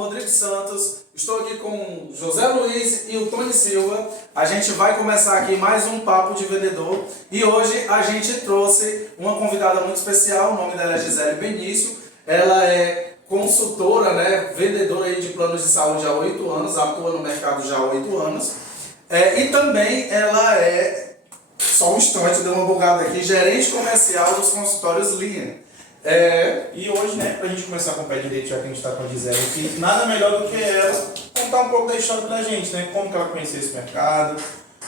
Rodrigo Santos, estou aqui com o José Luiz e o Tony Silva. A gente vai começar aqui mais um Papo de Vendedor e hoje a gente trouxe uma convidada muito especial, o nome dela é Gisele Benício. Ela é consultora, né, vendedora aí de planos de saúde há 8 anos, atua no mercado já há 8 anos. E também ela é, só um instante, deu uma bugada aqui, gerente comercial dos consultórios Linha. E hoje, né, pra gente começar com o pé direito, já que a gente tá com a Gisele aqui, nada melhor do que ela contar um pouco da história pra gente, né? Como que ela conheceu esse mercado,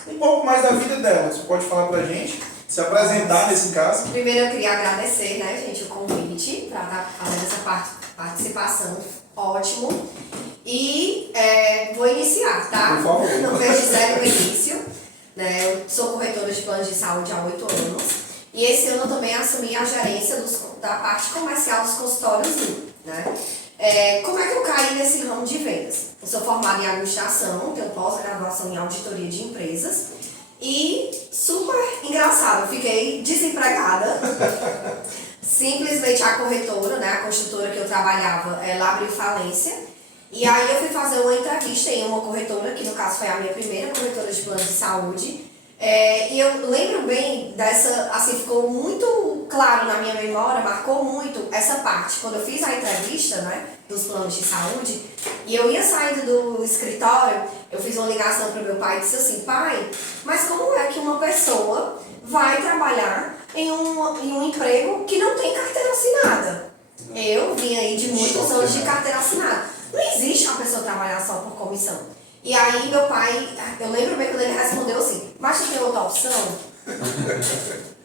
um pouco mais da vida dela. Você pode falar pra gente, se apresentar nesse caso. Primeiro eu queria agradecer, né, gente, o convite para estar fazendo essa participação. Ótimo. E vou iniciar, tá? Por favor. Meu nome é Gisele Benício, né? Eu sou corretora de planos de saúde há 8 anos. E esse ano eu também assumi a gerência da parte comercial dos consultórios, né? Como é que eu caí nesse ramo de vendas? Eu sou formada em administração, tenho pós-graduação em auditoria de empresas e super engraçado, eu fiquei desempregada. Simplesmente a corretora, né, a construtora que eu trabalhava, ela abriu falência. E aí eu fui fazer uma entrevista em uma corretora, que no caso foi a minha primeira corretora de planos de saúde. E eu lembro bem dessa, assim, ficou muito claro na minha memória, marcou muito essa parte. Quando eu fiz a entrevista, né, dos planos de saúde, e eu ia saindo do escritório, eu fiz uma ligação para o meu pai e disse assim: pai, mas como é que uma pessoa vai trabalhar em um emprego que não tem carteira assinada? Eu vim aí de muitos anos de carteira assinada. Não existe uma pessoa trabalhar só por comissão. E aí meu pai, eu lembro bem quando ele respondeu assim: mas tu tem outra opção?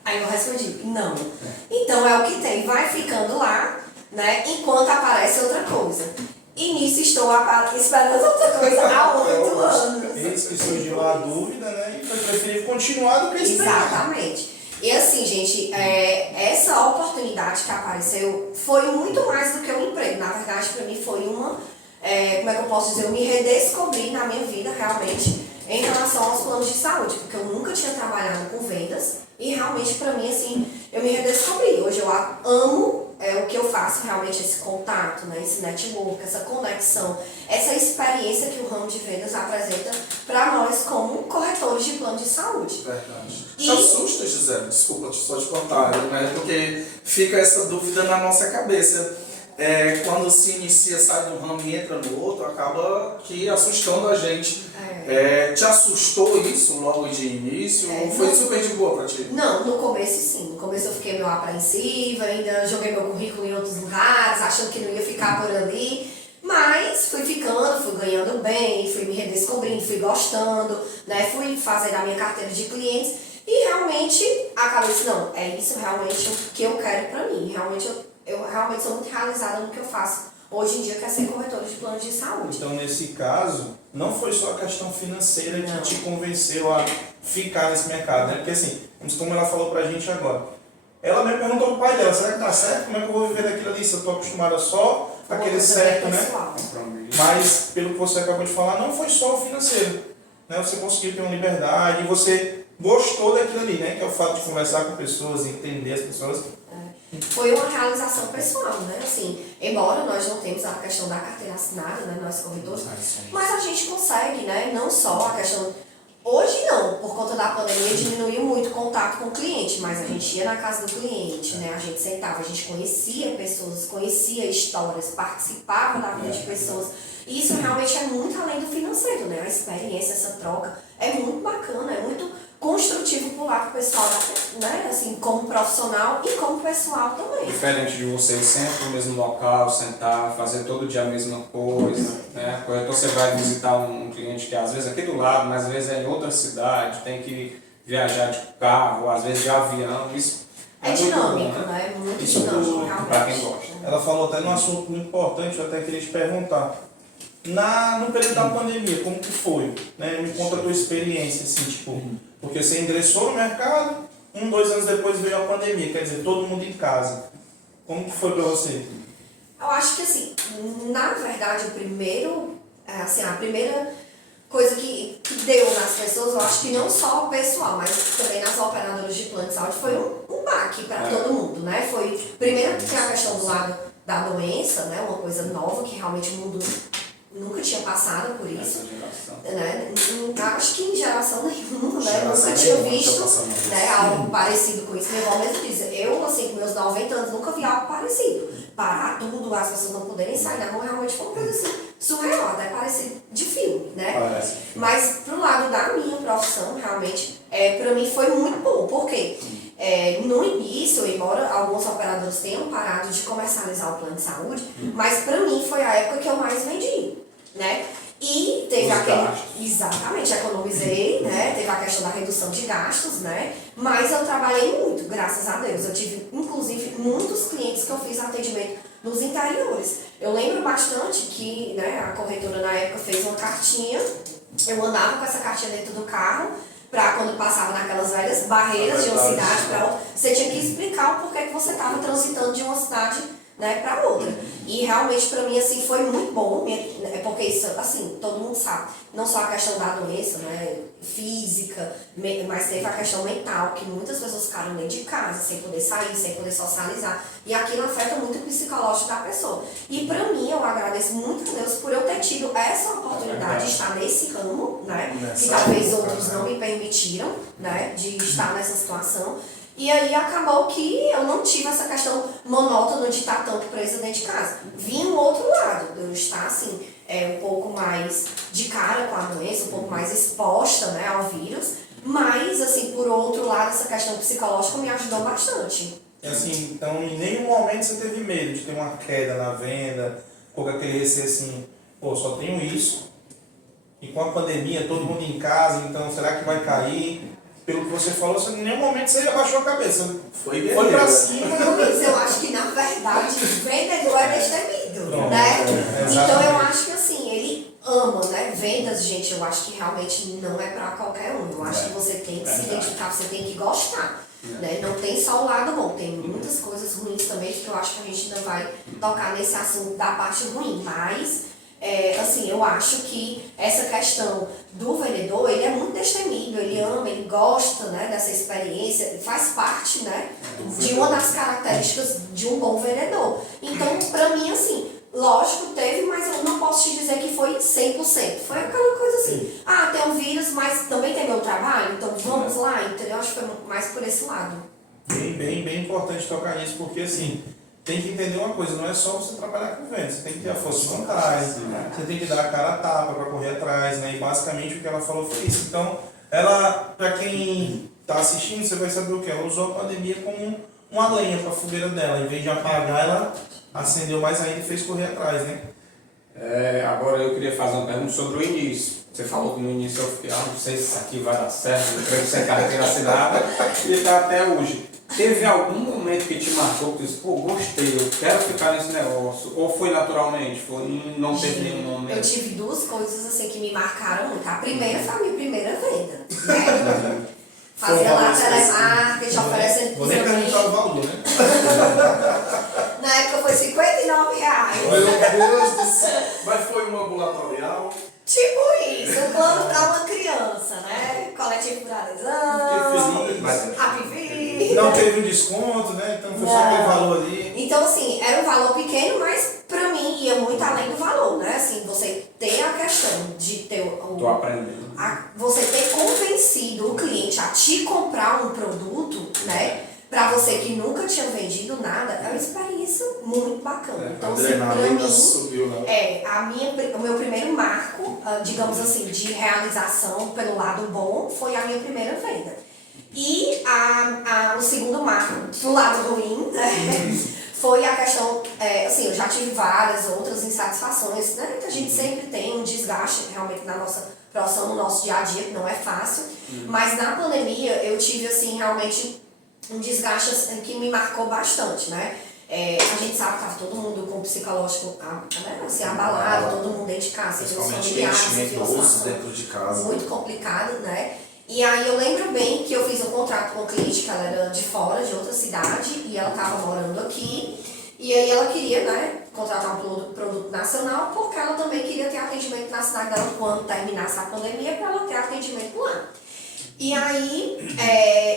Aí eu respondi: não. Então é o que tem, vai ficando lá, né, enquanto aparece outra coisa. E nisso estou esperando outra coisa há 8 anos. Eis que surgiu a dúvida, né, e foi preferível continuar do que esperar. Exatamente. E assim, gente, essa oportunidade que apareceu foi muito mais do que um emprego. Na verdade, para mim foi uma, como é que eu posso dizer, eu me redescobri na minha vida realmente em relação aos planos de saúde, porque eu nunca tinha trabalhado com vendas e realmente para mim, assim, eu me redescobri. Hoje eu amo o que eu faço, realmente esse contato, né, esse network, essa conexão, essa experiência que o ramo de vendas apresenta para nós como corretores de plano de saúde. Verdade. E... Te assusta, Gisele, desculpa só te contar, né? Porque fica essa dúvida na nossa cabeça. Quando se inicia, sai de um ramo e entra no outro, acaba que assustando a gente. Te assustou isso logo de início? Ou foi super de boa pra ti? Não, no começo sim. No começo eu fiquei meio apreensiva, ainda joguei meu currículo em outros lugares, achando que não ia ficar por ali. Mas fui ficando, fui ganhando bem, fui me redescobrindo, fui gostando, né? Fui fazendo a minha carteira de clientes e realmente acabei assim, não, é isso realmente o que eu quero pra mim. Realmente eu realmente sou muito realizada no que eu faço hoje em dia, que é ser corretora de planos de saúde. Então, nesse caso, não foi só a questão financeira que te convenceu a ficar nesse mercado, né? Porque assim, como ela falou pra gente agora, ela mesmo perguntou pro pai dela: será que tá certo? Como é que eu vou viver daquilo ali se eu tô acostumada só aquele certo, né? Mas, pelo que você acabou de falar, não foi só o financeiro, né? Você conseguiu ter uma liberdade, você gostou daquilo ali, né? Que é o fato de conversar com pessoas, entender as pessoas. Foi uma realização pessoal, né? Assim, embora nós não temos a questão da carteira assinada, né, nós corretores, mas a gente consegue, né? Não só a questão... Hoje não, por conta da pandemia diminuiu muito o contato com o cliente, mas a gente ia na casa do cliente, né? A gente sentava, a gente conhecia pessoas, conhecia histórias, participava da vida de pessoas. E isso realmente é muito além do financeiro, né? A experiência, essa troca é muito bacana, é muito construtivo pro lado pessoal, né? Assim, como profissional e como pessoal também. Diferente de você ir sempre no mesmo local, sentar, fazer todo dia a mesma coisa, né? Então você vai visitar um cliente que às vezes é aqui do lado, mas às vezes é em outra cidade, tem que viajar de carro, às vezes de avião, isso é dinâmico, né? É muito dinâmico, realmente. Para quem gosta. Ela falou até num assunto muito importante, eu até queria te perguntar. No período da pandemia, como que foi? Né? Me conta a tua experiência, assim, tipo, porque você ingressou no mercado, 2 anos depois veio a pandemia, quer dizer, todo mundo em casa. Como que foi pra você? Eu acho que, assim, na verdade, a primeira coisa que deu nas pessoas, eu acho que não só o pessoal, mas também nas operadoras de plano de saúde, foi um baque para todo mundo, né? Foi, primeiro, tem a questão do lado da doença, né? Uma coisa nova que realmente mudou nunca tinha passado por isso. Essa geração. Né? Acho que em geração nenhuma, né? Geração Nunca tinha nenhuma, visto, tá passando por isso. né, algo parecido com isso. Meu irmão mesmo diz, eu, assim, com meus 90 anos, nunca vi algo parecido. Parar tudo, as pessoas não poderem sair na rua, realmente foi uma coisa assim, surreal, até parecido de filme, né? Parece. Mas pro lado da minha profissão, realmente, pra mim foi muito bom. Por quê? No início, embora alguns operadores tenham parado de comercializar o plano de saúde, mas pra mim foi a época que eu mais vendi, né? E teve Os aquele. gastos. Exatamente, economizei, né? Teve a questão da redução de gastos, né? Mas eu trabalhei muito, graças a Deus. Eu tive, inclusive, muitos clientes que eu fiz atendimento nos interiores. Eu lembro bastante que, né, a corretora na época fez uma cartinha, eu andava com essa cartinha dentro do carro, para quando passava naquelas velhas barreiras de uma cidade para outra, você tinha que explicar o porquê que você estava transitando de uma cidade, né, para outra. E realmente para mim assim foi muito bom, porque isso assim, todo mundo sabe, não só a questão da doença, né, física, mas teve a questão mental, que muitas pessoas ficaram dentro de casa, sem poder sair, sem poder socializar, e aquilo afeta muito o psicológico da pessoa. E para mim, eu agradeço muito a Deus por eu ter tido essa oportunidade de estar nesse ramo, né, que talvez outros não me permitiram, né, de estar nessa situação. E aí acabou que eu não tive essa questão monótona de estar tanto presa dentro de casa. Vi um outro lado, de eu estar assim, um pouco mais de cara com a doença, um pouco mais exposta, né, ao vírus. Mas, assim, por outro lado, essa questão psicológica me ajudou bastante. Assim, então em nenhum momento você teve medo de ter uma queda na venda, ou aquele receio assim, pô, só tenho isso, e com a pandemia, todo mundo em casa, então será que vai cair? Pelo que você falou, você, em nenhum momento você abaixou a cabeça. Foi Foi pra cima. Luiz, eu acho que na verdade vendedor é destemido, Pronto, né? exatamente. Então eu acho que assim, ele ama, né? Vendas, gente, eu acho que realmente não é pra qualquer um. Eu acho que você tem que se identificar, você tem que gostar. Né? Não tem só o lado bom, tem muitas coisas ruins também, que eu acho que a gente ainda vai tocar nesse assunto da parte ruim, mas assim, eu acho que essa questão do vendedor, ele é muito destemido, ele ama, ele gosta, né, dessa experiência, faz parte, né, de uma das características de um bom vendedor. Então, pra mim, assim, lógico, teve, mas eu não posso te dizer que foi 100%. Foi aquela coisa assim, tem um vírus, mas também tem meu trabalho, então vamos lá, entendeu? Acho que foi mais por esse lado. Bem importante tocar nisso, porque assim, tem que entender uma coisa, não é só você trabalhar com vendas, você tem que ter a força de vontade, você tem que dar a cara a tapa para correr atrás, né? E basicamente o que ela falou foi isso. Então, ela, para quem está assistindo, você vai saber o que? Ela usou a pandemia como uma lenha para a fogueira dela, em vez de apagar, ela acendeu mais ainda e fez correr atrás, né? Agora eu queria fazer uma pergunta sobre o início. Você falou que no início eu fiquei, não sei se isso aqui vai dar certo, não creio que você carreira assinada, e está até hoje. Teve algum momento que te marcou que disse, pô, gostei, eu quero ficar nesse negócio? Ou foi naturalmente? Não teve nenhum momento? Eu tive duas coisas assim que me marcaram muito. A primeira foi a minha primeira venda, né? Fazia lá telemarketing, oferecendo Vou pros nem perguntar o amigos. valor, né? Na época foi R$59. Meu Deus do céu. Mas foi um ambulatorial. Tipo isso, o plano para uma criança, né? Coletivo por adesão, Que feliz. Happy Vida. Não teve um desconto, né? Então foi só aquele valor ali. Então, assim, era um valor pequeno, mas pra mim ia muito além do valor, né? Assim, você ter a questão de ter Tô aprendendo. você ter convencido o cliente a te comprar um produto, né? Pra você que nunca tinha vendido nada, é uma experiência muito bacana. Então, assim, pra mim, subiu, né? o meu primeiro marco, digamos assim, de realização pelo lado bom, foi a minha primeira venda. E o segundo marco, do lado ruim, né, foi a questão, assim, eu já tive várias outras insatisfações, né, que a gente sempre tem um desgaste realmente na nossa profissão, no nosso dia a dia, que não é fácil, mas na pandemia eu tive, assim, realmente um desgaste assim, que me marcou bastante, né. A gente sabe que estava todo mundo com o psicológico né, assim, abalado, todo mundo dentro de casa, seja os familiares, seja uma situação dentro de casa. muito complicada, né. E aí eu lembro bem que eu fiz um contrato com uma cliente que ela era de fora, de outra cidade, e ela estava morando aqui. E aí ela queria, né, contratar um produto nacional, porque ela também queria ter atendimento na cidade dela quando terminasse a pandemia, para ela ter atendimento lá. E aí,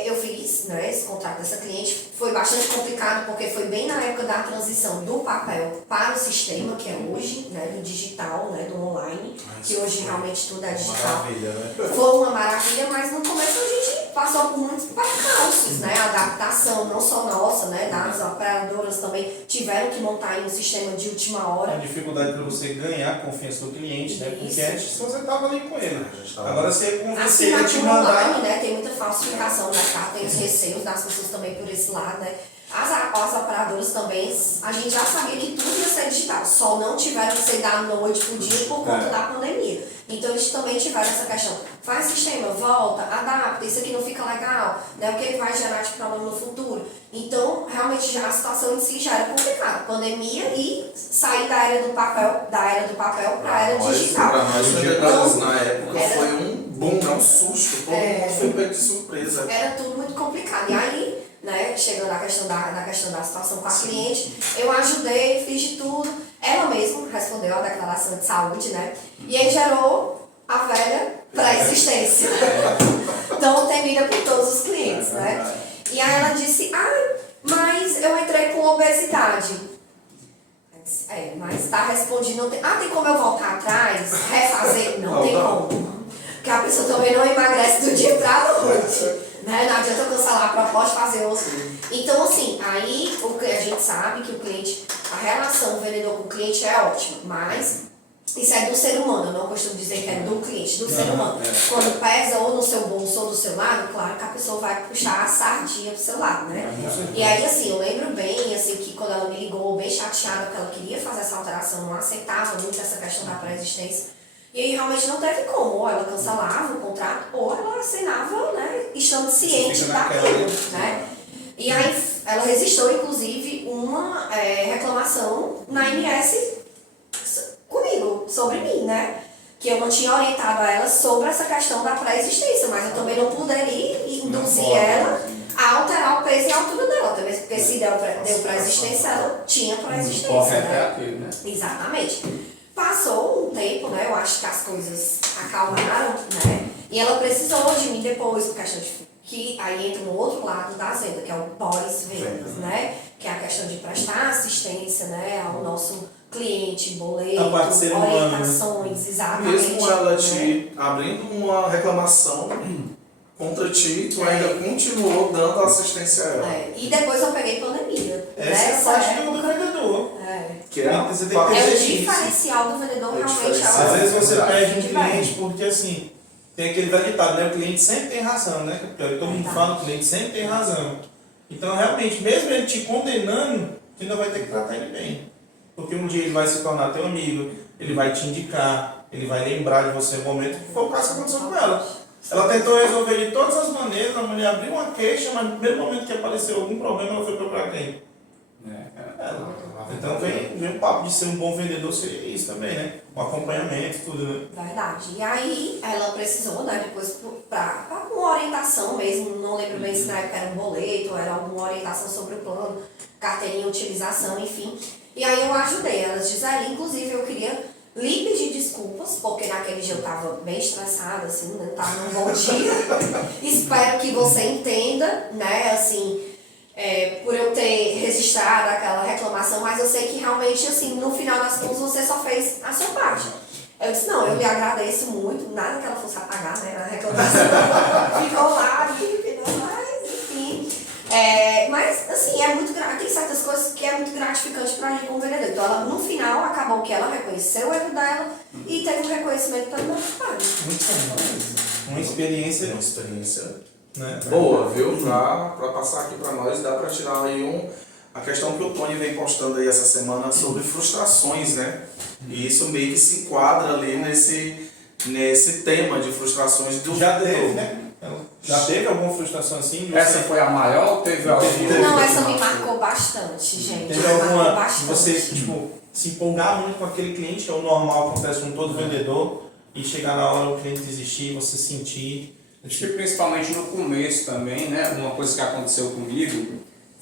eu fiz, né, esse contrato dessa cliente. Foi bastante complicado, porque foi bem na época da transição do papel para o sistema, que é hoje, né, do digital, né, do online, que hoje realmente tudo é digital. Maravilha, né? Foi uma maravilha, mas no começo a gente passou por muitos percalços, né, adaptação, não só nossa, né, das operadoras também tiveram que montar em um sistema de última A hora. dificuldade para você ganhar a confiança do cliente, né? Porque Isso. antes você estava ali com ele. Agora você convencer ele a te Assinatura mandar. online, né? Tem muita falsificação da carta, tem os receios das pessoas também por esse lado, né? As operadoras também, a gente já sabia que tudo ia ser digital, só não tiveram que ser da noite pro dia por conta da pandemia. Então eles também tiveram essa questão, faz sistema, volta, adapta, isso aqui não fica legal, né? O que vai gerar de problema no futuro. Então, realmente já a situação em si já era complicada. Pandemia e sair da era do papel para a era digital. Para nós, vendedores, na época, era- foi um boom, um susto. Todo mundo foi pego de surpresa. Era tudo muito complicado. E aí, né, chegando à questão da situação com a cliente, eu ajudei, fiz de tudo. Ela mesma respondeu a declaração de saúde, né? E aí gerou a velha pré-existência. Tão temida por todos os clientes, né? E aí ela disse, mas eu entrei com obesidade. Eu disse, mas tá respondido, não tem... tem como eu voltar atrás, refazer? Não tem como. Porque a pessoa também não emagrece do dia pra noite. Né? Não adianta eu cancelar a proposta e fazer outra. Então, assim, aí a gente sabe que o cliente, a relação do vendedor com o cliente é ótima, mas isso é do ser humano, eu não costumo dizer que é do cliente, do ser humano. Quando pesa ou no seu bolso ou do seu lado, claro que a pessoa vai puxar a sardinha pro seu lado, né? E aí, assim, eu lembro bem, assim, que quando ela me ligou, bem chateada, porque ela queria fazer essa alteração, não aceitava muito essa questão da pré-existência. E aí realmente não teve como, ou ela cancelava o contrato, ou ela assinava, né, estando ciente daquilo, né? E aí ela registrou, inclusive, uma reclamação na ANS comigo, sobre mim, né? Que eu não tinha orientado a ela sobre essa questão da pré-existência, mas eu também não poderia induzir ela a alterar o peso e a altura dela, também, porque se deu pré-existência, ela tinha pré-existência, né? Exatamente. Passou um tempo, né? Eu acho que as coisas acalmaram, né? E ela precisou de mim depois, por questão de que aí entra no outro lado da venda, que é o pós-vendas, né? Que é a questão de prestar assistência, né, ao nosso cliente, boleto, A parte ser humano, orientações, exatamente. Mesmo ela né? te abrindo uma reclamação contra ti, tu ainda continuou dando assistência a ela. E depois eu peguei pandemia. Essa é a Nessa parte do época, vendedor. Que é Você tem que é ter o isso. diferencial do vendedor, É o realmente. diferencial. Às vezes você perde um de cliente porque assim, tem aquele velho ditado, né? O cliente sempre tem razão, né? Porque todo mundo fala, o cliente sempre tem razão. Então realmente, mesmo ele te condenando, você ainda vai ter que tratar ele bem. Porque um dia ele vai se tornar teu amigo, ele vai te indicar, ele vai lembrar de você no momento, que foi o caso que aconteceu com ela. Ela tentou resolver de todas as maneiras, a mulher abriu uma queixa, mas no primeiro momento que apareceu algum problema, ela foi procurar quem? Ela. Então vem o papo de ser um bom vendedor, seria isso também, né? Um acompanhamento, tudo, né? Verdade. E aí ela precisou, né, depois para uma orientação mesmo, não lembro bem se na época era um boleto, ou era alguma orientação sobre o plano, carteirinha, utilização, enfim. E aí eu ajudei ela, Gisele, inclusive eu queria lhe pedir desculpas, porque naquele dia eu estava bem estressada, assim, né, não estava num bom dia. Espero que você entenda, né, assim, por eu ter registrado aquela reclamação, mas eu sei que realmente, assim, no final das contas você só fez a sua parte. Eu disse, não, eu lhe agradeço muito, nada que ela fosse apagar, né, a reclamação ficou lá, mas enfim. Mas, assim, tem certas coisas que é muito gratificante pra gente como vendedor. Então, ela, no final, acabou que ela reconheceu o erro dela e teve um reconhecimento pelo nosso pai. Muito bom. Uma experiência, Uma experiência né? boa, viu? Pra passar aqui pra nós, dá pra tirar aí a questão que o Tony vem postando aí essa semana sobre frustrações, né? E isso meio que se enquadra ali nesse tema de frustrações do Já teve, vendedor. né? Já teve alguma frustração assim? Essa foi a maior ou teve alguma? Não, essa me marcou bastante, gente. Teve Me marcou alguma, bastante. você, tipo, se empolgar muito com aquele cliente, que é o normal, acontece com todo vendedor, e chegar na hora o cliente desistir, você sentir. Acho que principalmente no começo também, né? Uma coisa que aconteceu comigo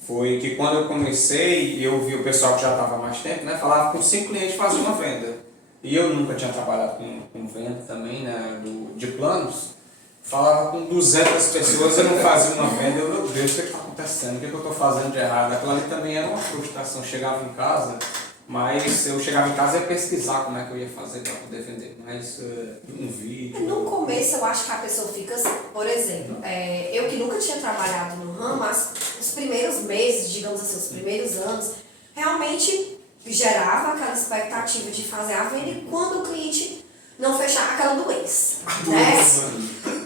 foi que quando eu comecei e eu vi o pessoal que já estava há mais tempo, né? Falava com 5 clientes fazer uma venda. E eu nunca tinha trabalhado com venda também, né? De planos. falava com 200 pessoas, eu não fazia uma venda, eu, meu Deus, o que está acontecendo? O que eu estou fazendo de errado? Aquilo ali também era uma frustração. Chegava em casa, mas eu chegava em casa e ia pesquisar como é que eu ia fazer para poder vender. Mas um vídeo... No começo eu acho que a pessoa fica assim, por exemplo, eu que nunca tinha trabalhado no ramo, mas os primeiros meses, digamos assim, os primeiros anos, realmente gerava aquela expectativa de fazer a venda e quando o cliente não fechar aquela doença, né?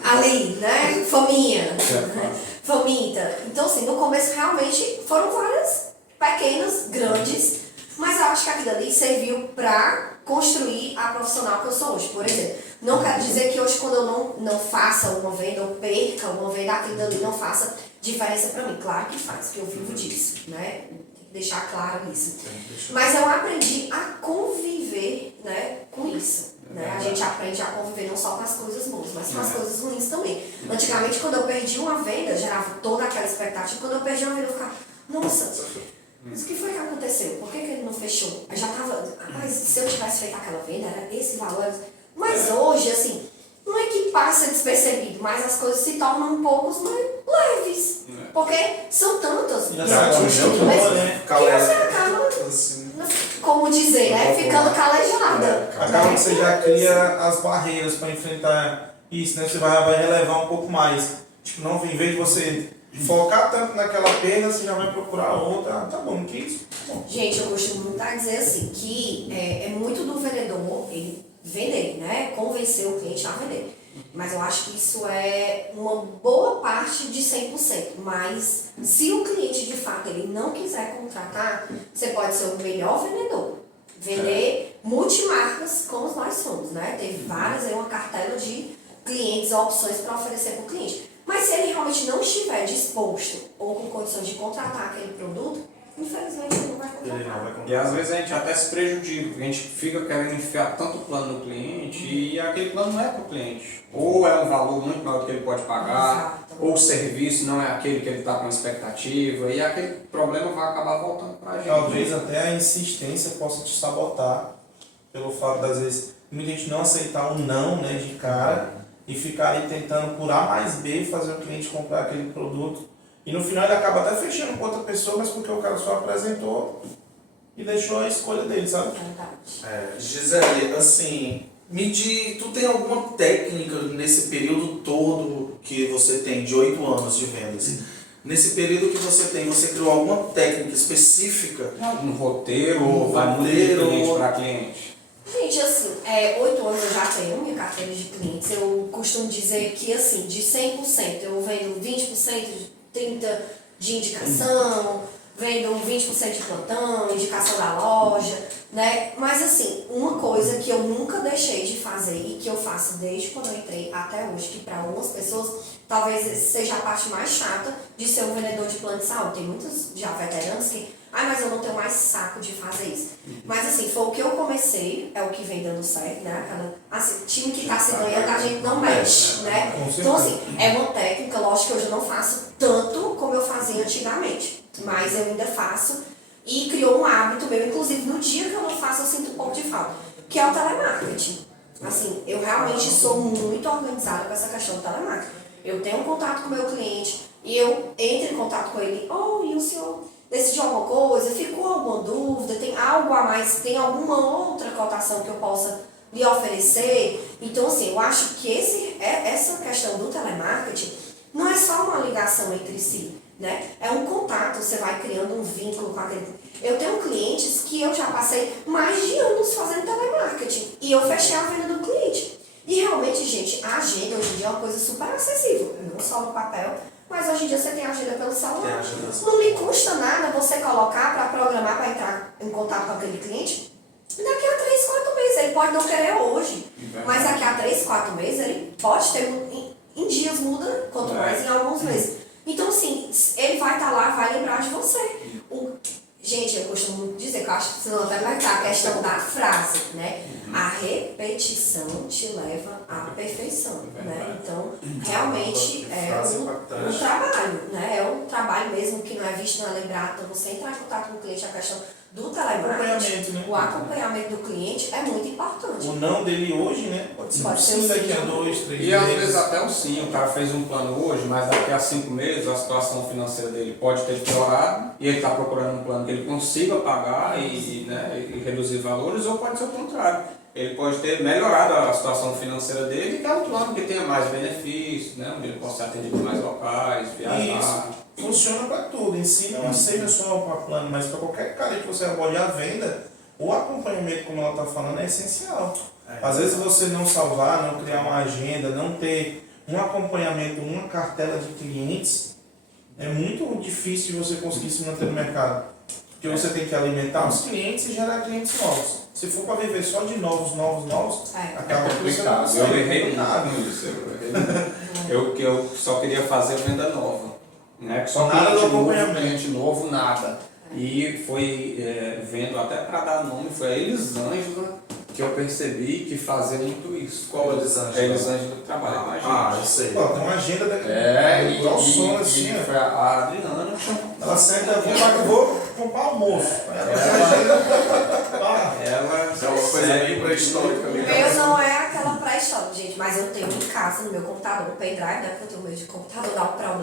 Ali, né? Faminha, né? Faminta. Então assim, no começo realmente foram várias pequenas, grandes, mas eu acho que aquilo ali serviu para construir a profissional que eu sou hoje. Por exemplo, não quero dizer que hoje quando eu não faça uma venda ou perca uma venda, aquilo ali não faça diferença para mim. Claro que faz, porque eu vivo disso, né? Tem que deixar claro isso. Mas eu aprendi a conviver, né, com isso. Né? A gente aprende a conviver não só com as coisas boas, mas com as coisas ruins também. Antigamente, quando eu perdi uma venda, gerava toda aquela expectativa. Quando eu perdi uma venda, eu ficava, nossa, mas o que foi que aconteceu? Por que ele não fechou? Eu já estava, mas se eu tivesse feito aquela venda, era esse valor. Mas hoje, assim, não é que passa despercebido, mas as coisas se tornam um pouco mais leves. Porque são tantas que você acaba, como dizer, né? Ficando calejada. Acaba que você já cria as barreiras para enfrentar isso, né? Você vai relevar um pouco mais. Tipo, não, em vez de você focar tanto naquela perda, você já vai procurar outra. Tá bom, não quis? Bom. Gente, eu costumo muito dizer assim, que é muito do vendedor ele vender, né? Convencer o cliente a vender. Mas eu acho que isso é uma boa parte de 100%. Mas se o cliente de fato ele não quiser contratar, você pode ser o melhor vendedor. Vender multimarcas como nós somos, né? Teve várias aí, uma cartela de clientes, opções para oferecer para o cliente. Mas se ele realmente não estiver disposto ou com condições de contratar aquele produto, infelizmente ele não vai contratar. E às vezes a gente até se prejudica, porque a gente fica querendo enfiar tanto plano no cliente e aquele plano não é para o cliente. Ou é um valor muito maior do que ele pode pagar, Exato. ou o serviço não é aquele que ele está com expectativa, e aquele problema vai acabar voltando para a gente. Talvez até a insistência possa te sabotar, pelo fato das vezes muita gente não aceitar o não, né, de cara e ficar aí tentando por A mais B fazer o cliente comprar aquele produto. E no final ele acaba até fechando com outra pessoa, mas porque o cara só apresentou e deixou a escolha dele, sabe? Gisele, assim, tu tem alguma técnica nesse período todo que você tem, de 8 anos de vendas? Nesse período que você criou alguma técnica específica? Um roteiro, ou vai muito de cliente para cliente? Gente, assim, 8 anos eu já tenho minha carteira de clientes. Eu costumo dizer que, assim, de 100% eu vendo 20%, 30% de indicação, vendo 20% de plantão, indicação da loja, né? Mas, assim, uma coisa que eu nunca deixei de fazer e que eu faço desde quando eu entrei até hoje, que para algumas pessoas talvez seja a parte mais chata de ser um vendedor de plano de saúde. Tem muitos já veteranos que, mas eu não tenho mais saco de fazer isso. Mas assim, foi o que eu comecei, é o que vem dando certo, né? Assim, time que tá se ganhando, a gente não mexe, né? Então assim, é uma técnica, lógico que hoje eu não faço tanto como eu fazia antigamente. Mas eu ainda faço e criou um hábito meu, inclusive no dia que eu não faço eu sinto um pouco de falta, que é o telemarketing. Assim, eu realmente sou muito organizada com essa questão do telemarketing. Eu tenho um contato com o meu cliente e eu entro em contato com ele. E o senhor decidiu alguma coisa? Ficou alguma dúvida? Tem algo a mais? Tem alguma outra cotação que eu possa lhe oferecer? Então, assim, eu acho que essa questão do telemarketing não é só uma ligação entre si, né? É um contato, você vai criando um vínculo com aquele... Eu tenho clientes que eu já passei mais de anos fazendo telemarketing e eu fechei a venda do cliente. E realmente, gente, a agenda hoje em dia é uma coisa super acessível, não só no papel, mas hoje em dia você tem agenda pelo celular. Não lhe custa nada você colocar para programar, para entrar em contato com aquele cliente. Daqui a 3, 4 meses, ele pode não querer hoje, mas daqui a 3, 4 meses ele pode ter, em dias muda, quanto mais em alguns meses. Então, assim, ele vai estar lá, vai lembrar de você. Gente, eu costumo muito dizer, que eu acho que você não até vai estar a questão da frase, né? A repetição te leva à perfeição, né? Então, realmente é um trabalho, né? É um trabalho mesmo que não é visto, não é lembrado. Então, você entrar em contato com o cliente, a questão do telemarketing, Acompanhamento, né? o acompanhamento do cliente é muito importante. O não dele hoje, né? Pode ser um sim daqui a 2, 3 meses. E às vezes até o sim, o cara fez um plano hoje, mas daqui a 5 meses a situação financeira dele pode ter piorado e ele está procurando um plano que ele consiga pagar e reduzir valores, ou pode ser o contrário. Ele pode ter melhorado a situação financeira dele e quer um plano que tenha mais benefícios, né? Onde ele possa ser atendido em mais locais, viajar. Isso. Funciona para tudo. Em si não seja só para plano, mas para qualquer cara que você aborde a venda, o acompanhamento, como ela está falando, é essencial. Às vezes você não salvar, não criar uma agenda, não ter um acompanhamento, uma cartela de clientes, é muito difícil de você conseguir se manter no mercado. Porque você tem que alimentar os clientes e gerar clientes novos. Se for para viver só de novos, acaba complicado. Eu errei muito nisso. Eu só queria fazer venda nova. Né? Só Nada do acompanhamento. Cliente novo, nada. E foi vendo, até para dar nome, foi a Elisângela que eu percebi que fazia muito isso. Qual a Elisângela? A Elisângela que trabalha com a gente. Ah, eu sei. Pô, tem uma agenda daqui. E foi a Adriana que chamou. Ela senta, vou comprar almoço. Ela é uma coisa bem pré-histórica. O meu não é aquela pré-história, gente, mas eu tenho em casa, no meu computador, um pendrive, né? Porque eu tenho medo de computador dar um problema.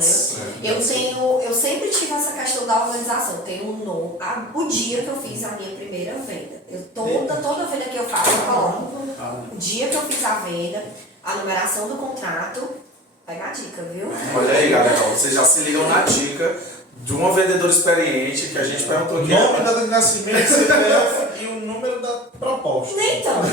Eu sempre tive essa questão da organização. Eu tenho um nome, o dia que eu fiz a minha primeira venda. Toda venda que eu faço, eu coloco o dia que eu fiz a venda, a numeração do contrato. Pega a dica, viu? Olha aí, galera, vocês já se ligam na dica de uma vendedora experiente que a gente perguntou aqui. Nome, data de nascimento, CPF e o número da proposta. Nem tanto,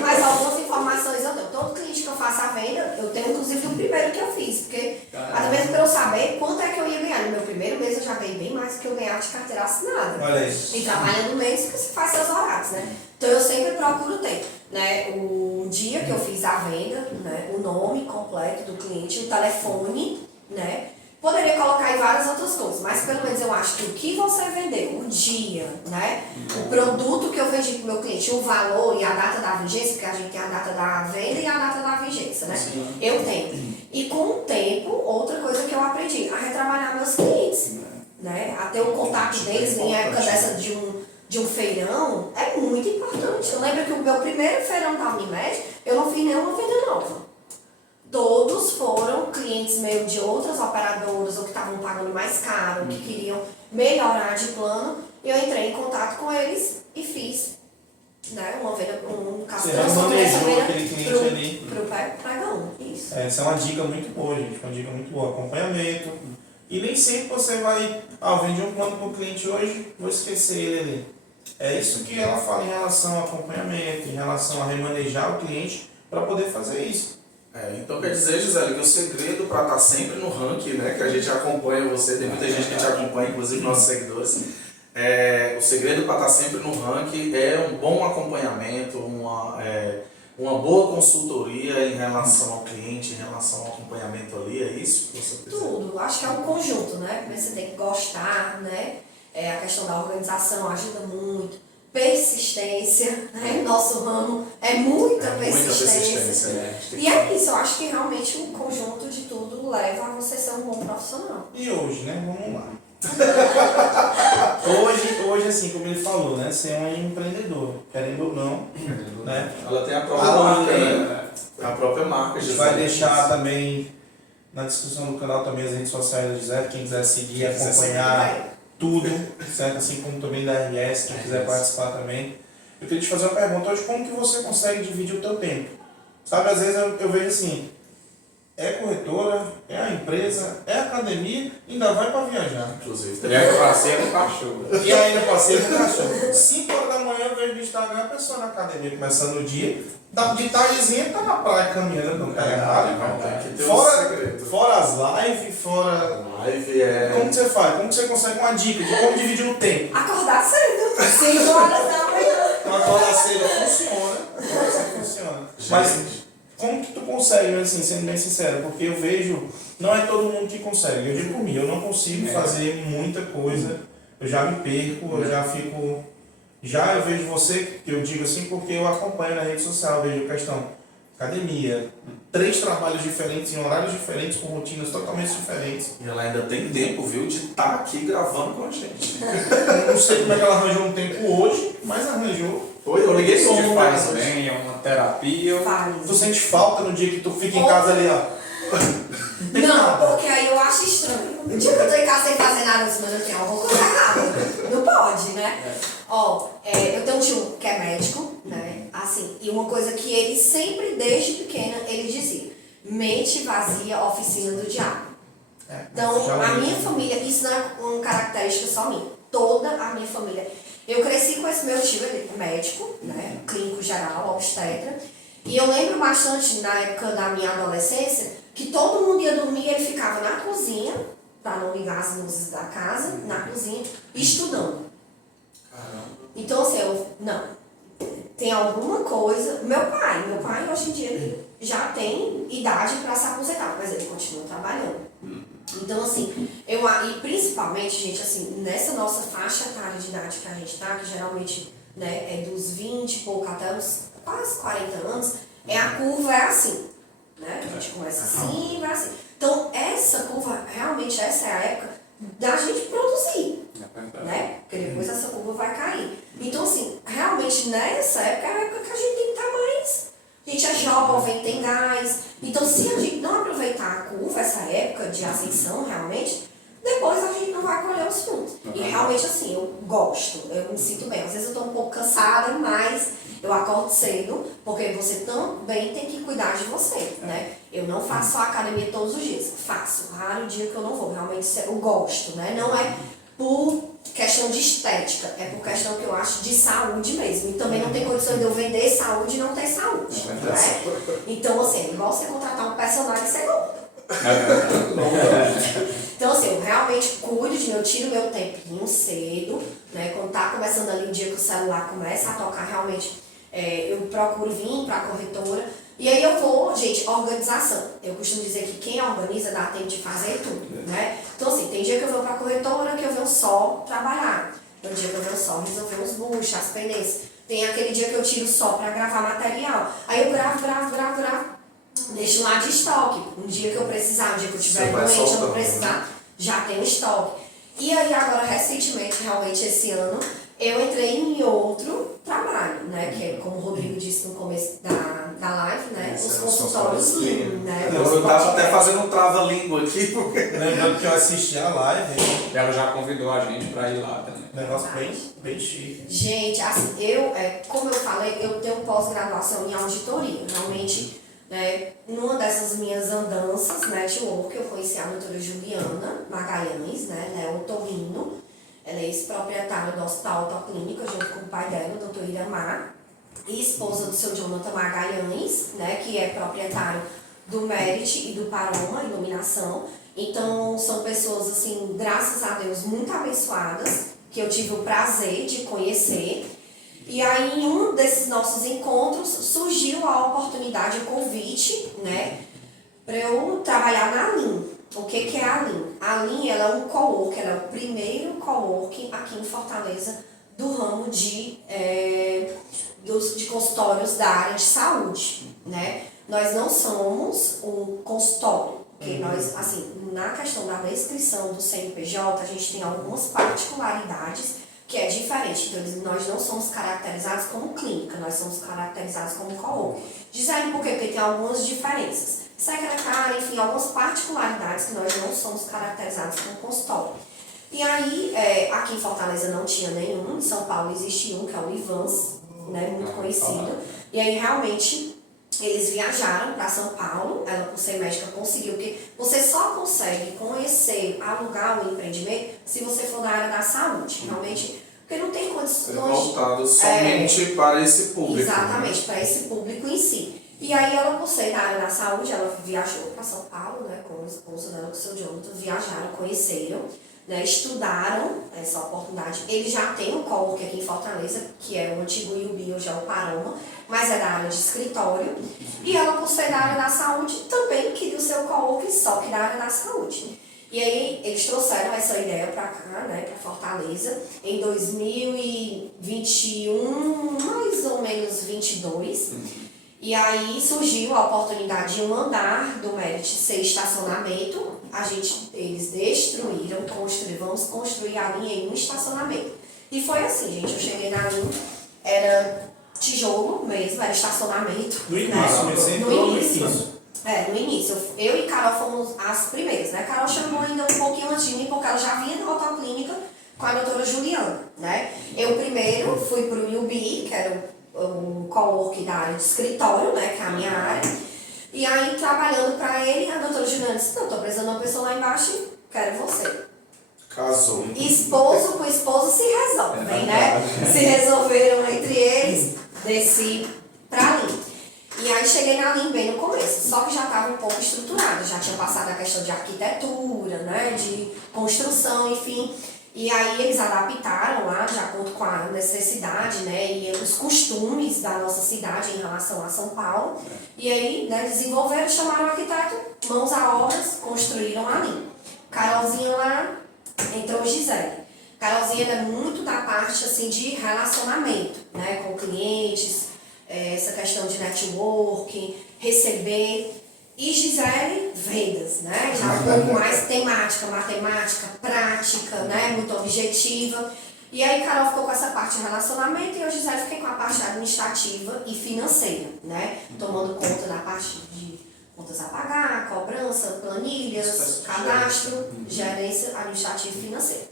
mas algumas informações eu dou. Todo cliente que eu faço a venda, eu tenho inclusive do primeiro que eu fiz, porque até mesmo para eu saber quanto é que eu ia ganhar. No meu primeiro mês eu já ganhei bem mais do que eu ganhava de carteira assinada. Olha aí. E trabalhando no mês que você faz seus horários, né? Então eu sempre procuro ter, né, o dia que eu fiz a venda, né, o nome completo do cliente, o telefone, né? Poderia colocar em várias outras coisas, mas pelo menos eu acho que o que você vendeu, o dia, né? O produto que eu vendi para o meu cliente, o valor e a data da vigência, porque a gente tem a data da venda e a data da vigência, né? Sim. Eu tenho. E com o tempo, outra coisa que eu aprendi, a retrabalhar meus clientes, né? A ter o contato deles em época dessa de um feirão, é muito importante. Eu lembro que o meu primeiro feirão da Unimed, eu não fiz nenhuma venda nova. Todos foram clientes meio de outras operadoras, ou que estavam pagando mais caro, ou que queriam melhorar de plano. E eu entrei em contato com eles e fiz, né, uma venda, um caso Você manejou aquele cliente ali. Pro pregão, isso. Essa é uma dica muito boa, gente. Uma dica muito boa. Acompanhamento. E nem sempre você vai... eu vendi um plano para o cliente hoje, vou esquecer ele ali. É isso que ela fala em relação ao acompanhamento, em relação a remanejar o cliente para poder fazer isso. Então quer dizer, Gisele, que o segredo para estar sempre no ranking, né, que a gente acompanha você, tem muita gente que te acompanha, inclusive nossos seguidores, o segredo para estar sempre no ranking é um bom acompanhamento, uma boa consultoria em relação ao cliente, em relação ao acompanhamento ali, é isso que você precisa? Tudo, acho que é um conjunto, né? Primeiro você tem que gostar, né? A questão da organização ajuda muito. Persistência, né? Nosso ramo é muita persistência. E é isso, eu acho que realmente o conjunto de tudo leva a você ser um bom profissional. E hoje, né? Vamos lá. hoje, assim, como ele falou, né? Ser um empreendedor, querendo ou não, né? Ela tem a própria marca, né? A própria marca. A gente vai deixar também na descrição do canal também as redes sociais da Gisele, quem quiser seguir, acompanhar tudo, certo? Assim como também da RS, quem quiser participar também. Eu queria te fazer uma pergunta hoje, como que você consegue dividir o teu tempo? Sabe, às vezes eu vejo assim, é corretora, é a empresa, é a academia, ainda vai para viajar. Inclusive. E aí passeio no cachorro. E ainda passei no cachorro. 5 horas da manhã eu vejo no Instagram a pessoa na academia começando o dia, de tardezinha tá na praia caminhando, não tá errado. Fora as lives, fora... Como que você faz? Como que você consegue uma dica de como dividir o tempo? Acordar cedo, 5 horas da manhã. Acordar cedo funciona. Mas como que tu consegue, assim, sendo bem sincero? Porque eu vejo, não é todo mundo que consegue. Eu digo por mim, eu não consigo fazer muita coisa. Eu já me perco, eu já fico... Já eu vejo você, eu digo assim, porque eu acompanho na rede social, eu vejo a questão. academia, 3 trabalhos diferentes, em horários diferentes, com rotinas totalmente diferentes. E ela ainda tem tempo, viu, de estar aqui gravando com a gente. Eu não sei como é que ela arranjou um tempo hoje, mas arranjou. Oi, eu liguei Isso com te faz bem, é uma terapia. Tu sente falta no dia que tu fica em casa ali, ó. Não, porque aí eu acho estranho. O dia que eu tô em casa sem fazer nada, mas eu tenho alguma coisa errada. Não pode, né? Ó, eu tenho um tio que é médico, né? Assim, e uma coisa que ele sempre, desde pequena, ele dizia: mente vazia, oficina do diabo. Então, a minha família, isso não é uma característica só minha. Toda a minha família. Eu cresci com esse meu tio, ele é médico, né? Clínico geral, obstetra. E eu lembro bastante, na época da minha adolescência, que todo mundo ia dormir e ele ficava na cozinha, para não ligar as luzes da casa, na cozinha, estudando. Então, assim, tem alguma coisa. Meu pai hoje em dia ele já tem idade para se aposentar, mas ele continua trabalhando. Então, assim, e principalmente, gente, assim, nessa nossa faixa etária de idade que a gente tá, que geralmente, né, é dos 20 e pouco até os quase 40 anos, a curva é assim, né? A gente começa assim e vai assim. Então, essa curva, realmente, essa é a época da gente produzir, né? Porque depois essa curva vai cair. Então, assim, realmente, nessa época é a época que a gente tem que estar mais... A gente é jovem, tem gás. Então, se a gente não aproveitar a curva, essa época de ascensão, realmente, depois a gente não vai colher os frutos. E realmente, assim, eu gosto, eu me sinto bem. Às vezes eu tô um pouco cansada, mas eu acordo cedo, porque você também tem que cuidar de você, né? Eu não faço só academia todos os dias. Faço, raro dia que eu não vou. Realmente eu gosto, né? Não é por questão de estética, é por questão que eu acho de saúde mesmo. E também não tem condições de eu vender saúde e não ter saúde, né? Então, assim, é igual você contratar um personagem, você não. Então, assim, eu realmente cuido de mim, eu tiro meu tempinho cedo, né? Quando tá começando ali o dia que o celular começa a tocar, realmente eu procuro vir pra corretora. E aí eu vou, gente, organização. Eu costumo dizer que quem organiza dá tempo de fazer tudo, né? Então, assim, tem dia que eu vou pra corretora, que eu venho só trabalhar. Tem dia que eu venho só resolver os buchos, as pendências. Tem aquele dia que eu tiro só pra gravar material. Aí eu gravo. Deixo lá de estoque. Um dia que eu precisar, um dia que eu estiver doente, eu não precisar, já tenho estoque. E aí agora, recentemente, realmente esse ano, eu entrei em outro trabalho, né? Que é, como o Rodrigo disse no começo da live, né? Os consultórios Lean, né? Eu tava até fazendo um trava-língua aqui, porque... Lembrando que eu assisti a live, Ela já convidou a gente para ir lá também. negócio bem chique. Gente, assim, como eu falei, eu tenho pós-graduação em auditoria. Realmente, né, numa dessas minhas andanças, network, eu conheci a doutora Juliana Magalhães, né? Ela é otorrino. Ela é ex-proprietária do Hospital Autoclínica, junto com o pai dela, o doutor Iramar, e esposa do seu Jonathan Magalhães, né, que é proprietário do Merit e do Paroma Iluminação. Então, são pessoas, assim, graças a Deus, muito abençoadas, que eu tive o prazer de conhecer. E aí, em um desses nossos encontros, surgiu a oportunidade, o convite, né, para eu trabalhar na Lean. O que é a Lean? A Lean, ela é um coworking, ela é o primeiro coworking aqui em Fortaleza do ramo de consultórios da área de saúde, né? Nós não somos um consultório, porque nós, assim, na questão da descrição do CNPJ, a gente tem algumas particularidades que é diferente. Então, nós não somos caracterizados como clínica, nós somos caracterizados como coworking. Dizem por quê? Porque tem algumas diferenças. Secretária, enfim, algumas particularidades que nós não somos caracterizados como consultório. E aí, aqui em Fortaleza não tinha nenhum, em São Paulo existia um, que é o Ivans, né, muito conhecido. E aí, realmente, eles viajaram para São Paulo, ela, por ser médica, conseguiu, porque você só consegue conhecer, alugar o empreendimento se você for da área da saúde, realmente, porque não tem condições... voltado somente para esse público. Exatamente, para esse público em si. E aí ela, por ser da área da saúde, ela viajou para São Paulo, né, com o esposo dela, com o seu Jonathan, viajaram, conheceram, né, estudaram essa oportunidade. Ele já tem um coworking aqui em Fortaleza, que é o antigo IUB, hoje é o Paroma, mas é da área de escritório. E ela, por ser da área da saúde, também queria o seu coworking, só que da área da saúde. E aí eles trouxeram essa ideia para cá, né, para Fortaleza, em 2021, mais ou menos 22. E aí surgiu a oportunidade de um andar do Merit ser estacionamento. Eles destruíram, vamos construir a linha em um estacionamento. E foi assim, gente, eu cheguei na linha, era tijolo mesmo, era estacionamento. No início, né? você No entrou no início. início. No início. Eu e Carol fomos as primeiras, né? Carol chamou ainda um pouquinho antes de mim, porque ela já vinha da Rotoclínica com a doutora Juliana, né? Eu primeiro fui pro UBI, que era o co-work da área de escritório, né? Que é a minha área. E aí, trabalhando para ele, a doutora Juliana disse, não, tô precisando de uma pessoa lá embaixo e quero você. Casou. Esposo com esposo se resolvem, né? Se resolveram entre eles, desci pra ali. E aí cheguei na Lean bem no começo, só que já estava um pouco estruturada, já tinha passado a questão de arquitetura, né? De construção, enfim. E aí eles adaptaram lá, de acordo com a necessidade, né, e os costumes da nossa cidade em relação a São Paulo. E aí, né, desenvolveram, chamaram o arquiteto, mãos a obras, construíram ali. Carolzinha lá, entrou Gisele. Carolzinha é muito da parte, assim, de relacionamento, né, com clientes, essa questão de networking, receber. E Gisele, vendas, né? Já um pouco mais temática, matemática, prática, né? Muito objetiva. E aí Carol ficou com essa parte de relacionamento e eu, Gisele, fiquei com a parte administrativa e financeira, né? Tomando conta da parte de contas a pagar, cobrança, planilhas, cadastro, gerência administrativa e financeira.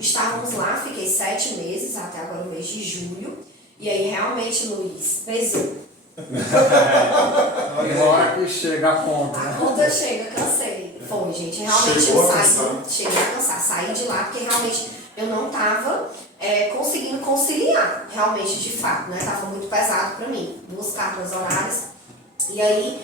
Estávamos lá, fiquei 7 meses, até agora o mês de julho. E aí realmente, Luiz, pesou. Uma hora que chega a conta. A conta chega, cansei. Foi, gente, realmente Chegou eu a saí, cansar. cheguei a cansar, saí de lá porque realmente eu não estava conseguindo conciliar, realmente, de fato, né? Tava muito pesado para mim, 2 cargas horárias. E aí,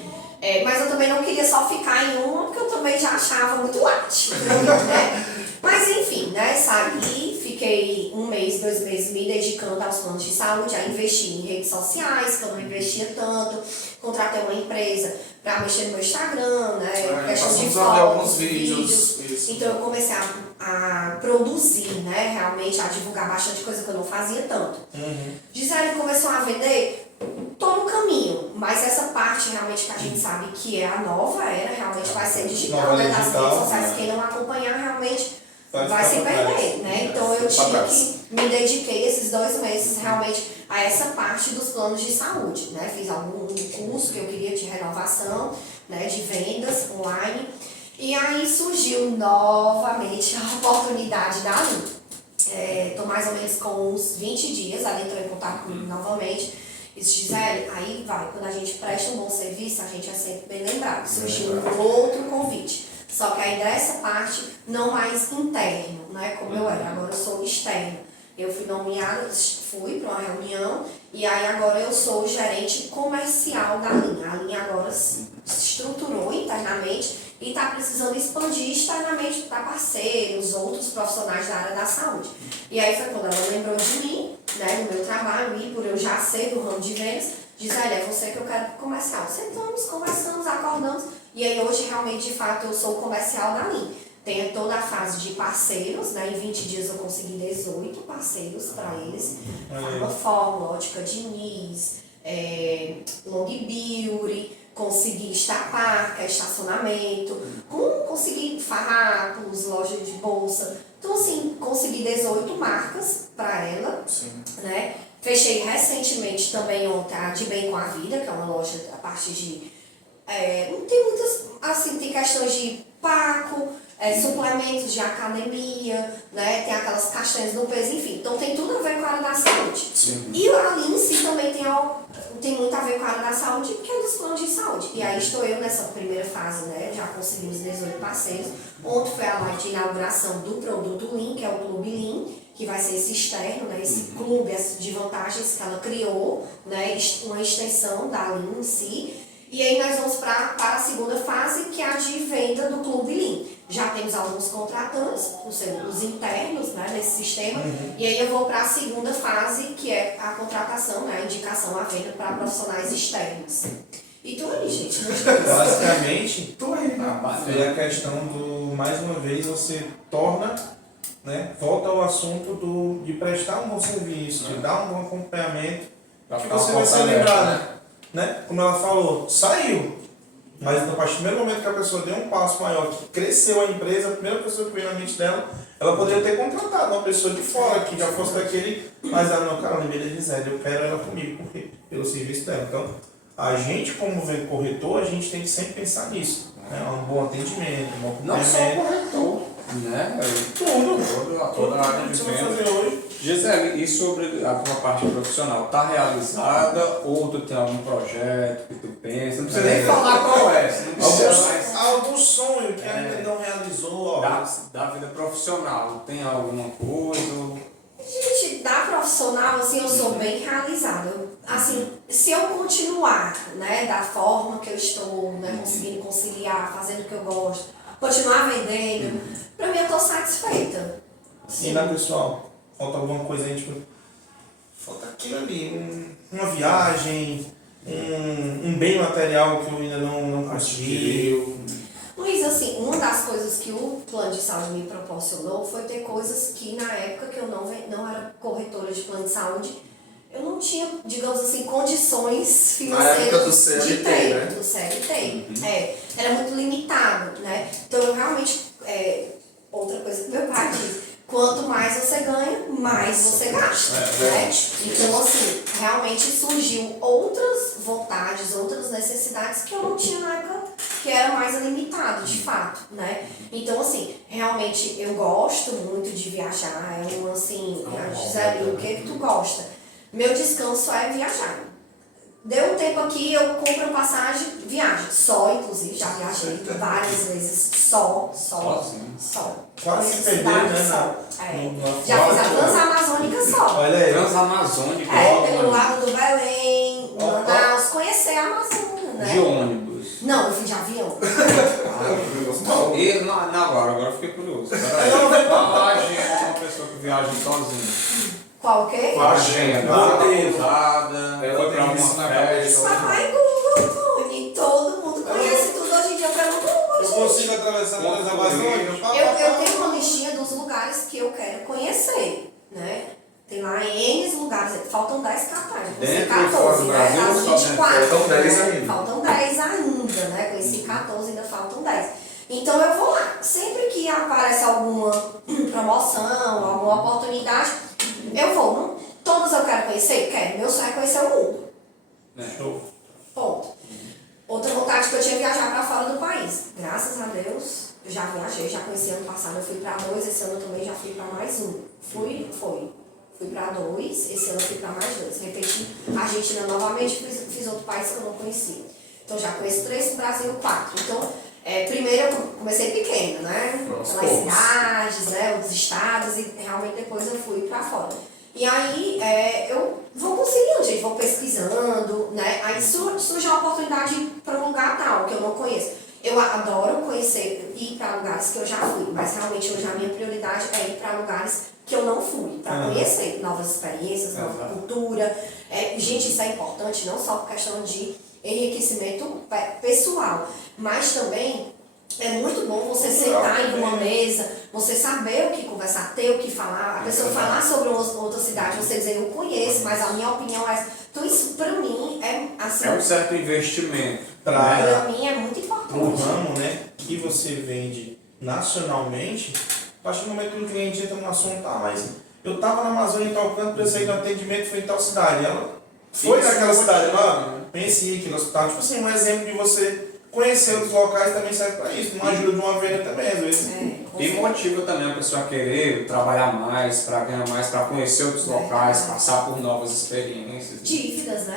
mas eu também não queria só ficar em uma, porque eu também já achava muito light, né? Mas enfim, né? Saí, fiquei 1 mês, 2 meses me dedicando aos planos de saúde, a investir em redes sociais, que eu não investia tanto, contratei uma empresa para mexer no meu Instagram, né? Questão de Passamos a ver alguns fotos, vídeos. Isso. Então eu comecei a produzir, né? Realmente a divulgar bastante coisa que eu não fazia tanto. Gisele começou a vender. Tô no caminho, mas essa parte realmente que a gente sabe que é a nova era, realmente vai ser digital, Nova né? Das digital, redes sociais, né? quem não acompanhar realmente vai ficar se pra perder, trás. né? Então eu Pra tinha trás. que me dediquei esses 2 meses realmente a essa parte dos planos de saúde, né? Fiz algum curso que eu queria de renovação, né? De vendas online. E aí surgiu novamente a oportunidade da Aline. Tô mais ou menos com uns 20 dias, ela entrou em contato comigo novamente. Disse, Gisele, aí vai, quando a gente presta um bom serviço, a gente é sempre bem lembrado. Surgiu um outro convite. Só que aí dessa parte, não mais interno, né? Como eu era, agora eu sou externa. Eu fui nomeada, fui para uma reunião, e aí agora eu sou gerente comercial da linha. A linha agora se estruturou internamente e está precisando expandir externamente para parceiros, outros profissionais da área da saúde. E aí foi quando ela lembrou de mim, né, do meu trabalho, e por eu já ser do ramo de vendas, diz, olha, é você que eu quero comercial. Sentamos, conversamos, acordamos, e aí hoje realmente, de fato, eu sou comercial da linha. Tem toda a fase de parceiros, né? Em 20 dias eu consegui 18 parceiros para eles. Fórmula, Ótica Diniz, Long Beauty, consegui Estapar, que é estacionamento, consegui farrapos, loja de bolsa. Então, assim, consegui 18 marcas para ela, Sim. né? Fechei recentemente também ontem a De Bem com a Vida, que é uma loja a partir de... tem muitas, assim, tem questões de Paco, suplementos de academia, né? Tem aquelas castanhas no peso, enfim. Então tem tudo a ver com a área da saúde. Sim. E ali em si também tem muito a ver com a área da saúde, porque é dos planos de saúde. E aí estou eu nessa primeira fase, né? Já conseguimos 18 parceiros. Ontem foi a live de inauguração do produto Lean, que é o Clube Lean, que vai ser esse externo, né? Esse clube de vantagens que ela criou, né? Uma extensão da Lean em si. E aí nós vamos para a segunda fase, que é a de venda do Clube Lean. Já temos alguns contratantes, os internos, né, nesse sistema. E aí eu vou para a segunda fase, que é a contratação, né, a indicação, a venda para profissionais externos. E tô aí, gente. Basicamente, Tô aí. foi a questão do, mais uma vez, você torna, né, volta ao assunto de prestar um bom serviço, de dar um bom acompanhamento, Pra que ficar você uma vai ser porta lembrado, aberta, né? né? Como ela falou, saiu. Mas a partir do primeiro momento que a pessoa deu um passo maior, que cresceu a empresa, a primeira pessoa que veio na mente dela, ela poderia ter contratado uma pessoa de fora, que já fosse daquele, mas ela não, cara, eu lembrei da Gisele, eu quero ela comigo, porque pelo serviço dela. Então, a gente, como corretor, a gente tem que sempre pensar nisso. Né? Um bom atendimento, um bom Não só acompanhamento. corretor, né? Tudo. Toda a área Tudo de que você vai venda. fazer hoje. Gisele, e sobre a tua parte profissional, tá realizada ou tu tem algum projeto que tu pensa? Não precisa nem falar qual é, se não precisa mais Algum sonho que ainda não realizou, ó. da vida profissional. Tem alguma coisa? Gente, da profissional, assim, eu sou bem realizada. Assim, se eu continuar, né, da forma que eu estou, né, conseguindo conciliar, fazendo o que eu gosto, continuar vendendo, pra mim eu tô satisfeita. E na pessoal, falta alguma coisa aí, tipo, falta aquilo ali, uma viagem, um bem material que eu ainda não consegui. Luiz, assim, uma das coisas que o plano de saúde me proporcionou foi ter coisas que na época que eu não era corretora de plano de saúde, eu não tinha, digamos assim, condições financeiras época do CLT, de ter, né? do CLT. Era muito limitado, né? Então eu realmente, outra coisa que meu pai diz, quanto mais você ganha, mais você gasta, né? Então, assim, realmente surgiu outras vontades, outras necessidades que eu não tinha na época, que era mais limitado, de fato, né? Então, assim, realmente eu gosto muito de viajar, assim, a Gisele, o que tu gosta? Meu descanso é viajar. Deu um tempo aqui, eu compro passagem, viajo. Só, inclusive, já viajei várias vezes. Só. Quase se Cidade perdeu, né? só. na Já fiz a rota. Transamazônica só. Olha aí. Transamazônica, Pelo lado do Belém, Manaus, conhecer a Amazônia, né? de ônibus. Não, eu fui de avião. E, não, agora eu fiquei curioso. Peraí. Qual a agenda de uma pessoa que viaja sozinha? Qual o quê? Qual a agenda? Roteiro. Usada, foi pra isso uma na festa. Papai Google, Tony. Todo mundo conhece tudo hoje em dia pelo Google, Eu gente. consigo atravessar a Amazônia? Eu tenho uma listinha dos lugares que eu quero conhecer, né? Tem lá N lugares, faltam 10 cartazes, conheci Dentro e fora 14, do né? Brasil, Das só 24. Faltam 10 né? ainda. Faltam 10 ainda, né? Conheci 14, ainda faltam 10. Então eu vou lá. Sempre que aparece alguma promoção, alguma oportunidade, eu vou. Não, todas eu quero conhecer? Quero. Meu sonho é conhecer o mundo. Show. Ponto. Outra vontade que eu tinha é viajar para fora do país. Graças a Deus, eu já viajei, já conheci ano passado, eu fui para 2, esse ano eu também já fui para mais um. Fui para 2, esse ano eu fui para mais 2. Repeti, Argentina novamente, fiz outro país que eu não conhecia. Então já conheço 3, Brasil 4. Então, primeiro eu comecei pequena, né? Aos Pelas poucos. cidades, né? Os estados, e realmente depois eu fui para fora. E aí eu vou conciliando, gente, vou pesquisando, né? Aí surge a oportunidade para um lugar tal que eu não conheço. Eu adoro conhecer, ir para lugares que eu já fui, mas realmente hoje a minha prioridade é ir para lugares que eu não fui, para conhecer novas experiências, nova cultura. Gente, isso é importante não só por questão de enriquecimento pessoal, mas também é muito bom você sentar em uma mesa, você saber o que conversar, ter o que falar, a pessoa falar sobre outra cidade, você dizer, eu conheço, mas a minha opinião é essa. Então isso pra mim é assim, É um certo investimento. pra mim é muito No importante. ramo, né, que você vende nacionalmente, a partir do momento que o cliente entra no assunto, mas eu tava na Amazônia em tal canto, pensei que o atendimento foi em tal cidade. Ela foi naquela cidade lá, conheci aquele hospital. Tipo assim, um exemplo de você conhecer os locais também serve para isso. Uma ajuda de uma venda também, às vezes. E motiva também a pessoa a querer trabalhar mais, para ganhar mais, para conhecer outros locais, passar por novas experiências. Dívidas, né?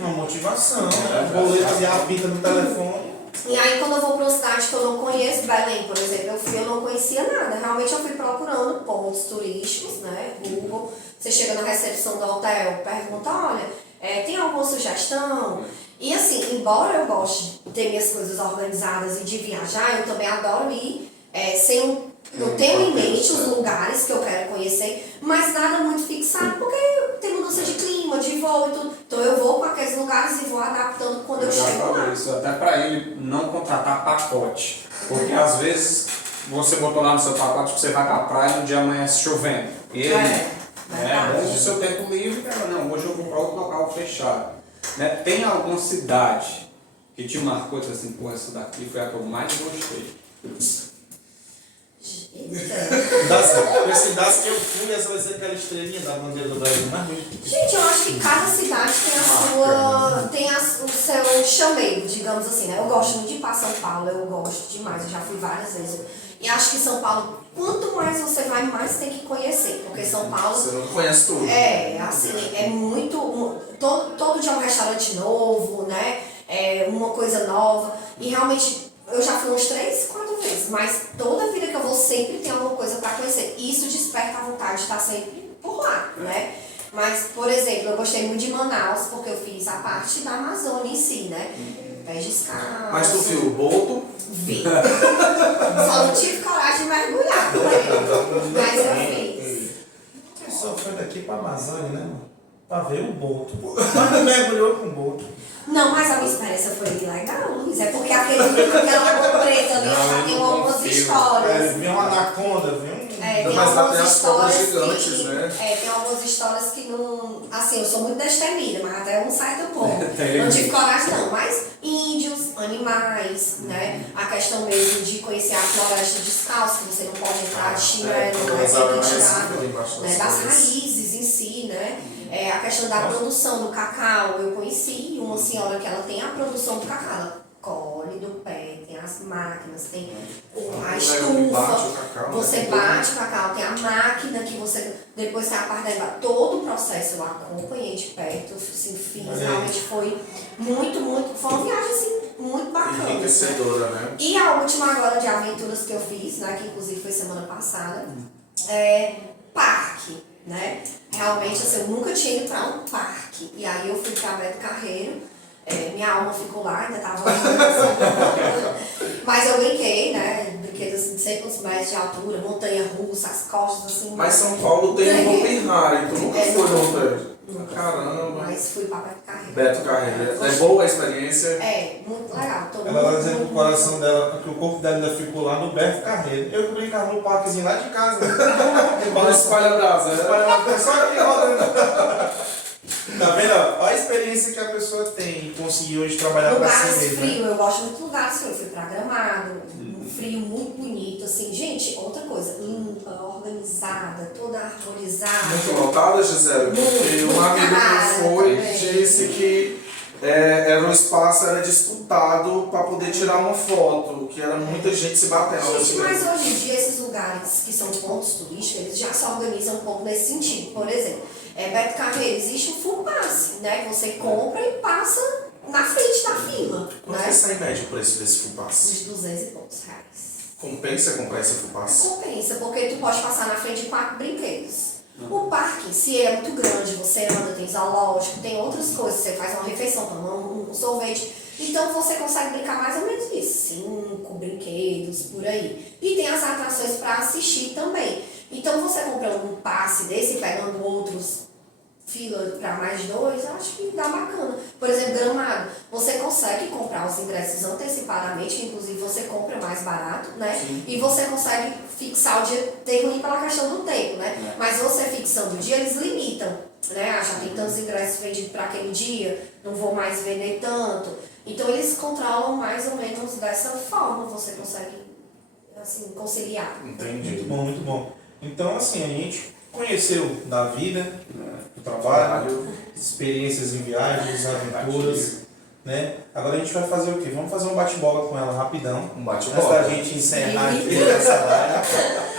Uma motivação, boleto e a pita no telefone. E aí quando eu vou para uma cidade que eu não conheço, Belém, por exemplo, eu não conhecia nada. Realmente eu fui procurando pontos turísticos, né? Google. Você chega na recepção do hotel, pergunta, olha, tem alguma sugestão? E assim, embora eu goste de ter minhas coisas organizadas e de viajar, eu também adoro ir eu tenho em mente os lugares que eu quero conhecer, mas nada muito fixado, porque tem mudança de clima, de voo e tudo. Então eu vou para aqueles lugares e vou adaptando quando eu já chego lá. falei isso, até para ele não contratar pacote. Porque às vezes você botou lá no seu pacote que você vai pra praia e no dia amanhece chovendo. E ele Verdade. No seu tempo livre, ela, não, hoje eu vou para outro local fechado. Né? Tem alguma cidade que te marcou, tipo assim, pô, essa daqui foi a que eu mais gostei? Das cidades que eu fui, essa vai ser aquela estrelinha da bandeira do Brasil mais bonita. Gente, eu acho que cada cidade tem a sua. Tem o seu chamego, digamos assim, né? Eu gosto muito de ir para São Paulo, eu gosto demais, eu já fui várias vezes. E acho que São Paulo, quanto mais você vai, mais tem que conhecer, porque São Paulo. Você não conhece tudo. Assim, é muito. Todo dia é um restaurante novo, né? É uma coisa nova. E realmente, eu já fui umas 3, 4 vezes, mas toda vida que eu vou sempre tem alguma coisa para conhecer. E isso desperta a vontade de estar sempre por lá, né? Mas, por exemplo, eu gostei muito de Manaus, porque eu fiz a parte da Amazônia em si, né? Pés descalços. Mas tu viu o Boto? Vi. Só não tive coragem de mergulhar com ele. Mas eu fiz. A pessoa foi daqui pra Amazônia, né, mano? Pra ver o boto. Mas não mergulhou com o boto. Não, mas a minha experiência foi legal, Luiz. É porque aquela água preta ali já tem algumas histórias. Viu uma anaconda, viu? Tem Mas lá algumas tem as cobras histórias gigantes, né? tem algumas histórias que não. Assim, eu sou muito destemida, mas até um certo ponto. Tem Não tive limite. coragem, não. Mas índios, animais, né? A questão mesmo de conhecer a floresta descalço, que você não pode entrar de chinelo, né? Tem que tirar das raízes em si, né? A questão da produção do cacau, eu conheci uma senhora que ela tem a produção do cacau, ela colhe do pé, tem as máquinas, tem a estufa, você bate o cacau, tem a máquina que você, depois tem a parte da embalagem, todo o processo eu acompanhei de perto, assim, fiz, realmente foi foi uma viagem assim, muito bacana. Enriquecedora, né? E a última agora de aventuras que eu fiz, né, que inclusive foi semana passada, parque, né? Realmente, assim, eu nunca tinha ido para um parque. E aí eu fui para Beto Carreiro, minha alma ficou lá, ainda tava mas eu brinquei, né? Brinquei assim, de 100 metros de altura, montanha-russa, as costas assim. Mas São Paulo tem um Hopi Hari, tu nunca foi no hotel? Nunca. Caramba. Mas fui para Beto Carreiro. Beto Carreiro. É boa a experiência? Muito legal. Ela vai dizer pro coração dela que o corpo dela ainda ficou lá no Beto Carreiro. Eu brincava no parquezinho lá de casa. Para espalha brasa, né? Só aqui rodando. Tá vendo? Olha a experiência que a pessoa tem. Conseguir hoje trabalhar pra si Lugares mesmo. frios, eu gosto muito de lugares frios. Eu fui pra Gramado, um frio muito bonito, assim. Gente, outra coisa, limpa, organizada, toda arborizada. Muito lotada, Gisele? Porque um amigo que foi também. disse que o espaço era disputado para poder tirar uma foto, que era muita gente se batendo. Gente, mas hoje em dia esses lugares que são pontos turísticos, eles já se organizam um pouco nesse sentido. Por exemplo, Beto Carreiro, existe um full pass, né? Que você compra e passa na frente da fila, Quanto né? que sai em média o preço desse full pass? Uns 200 e poucos reais. Compensa comprar esse full pass? Compensa, porque tu pode passar na frente de 4 brinquedos. O parque, se é muito grande, você anda, tem zoológico, tem outras coisas, você faz uma refeição, toma um sorvete. Então você consegue brincar mais ou menos isso, 5 brinquedos, por aí. E tem as atrações para assistir também. Então você comprando um passe desse e pegando outros fila para mais 2, eu acho que dá bacana. Por exemplo, Gramado, você consegue comprar os ingressos antecipadamente, que inclusive você compra mais barato, né? Sim. E você consegue fixar o dia, tem ruim pela questão do tempo, né? Mas você fixando o dia, eles limitam, né? Já tem tantos ingressos vendidos para aquele dia, não vou mais vender tanto. Então eles controlam mais ou menos dessa forma, você consegue assim, conciliar. Entendi. Muito bom, muito bom. Então, assim, a gente conheceu da vida, do trabalho, experiências em viagens, aventuras, né? Agora a gente vai fazer o quê? Vamos fazer um bate-bola com ela rapidão. Um Antes bate-bola. da gente encerrar aqui essa live,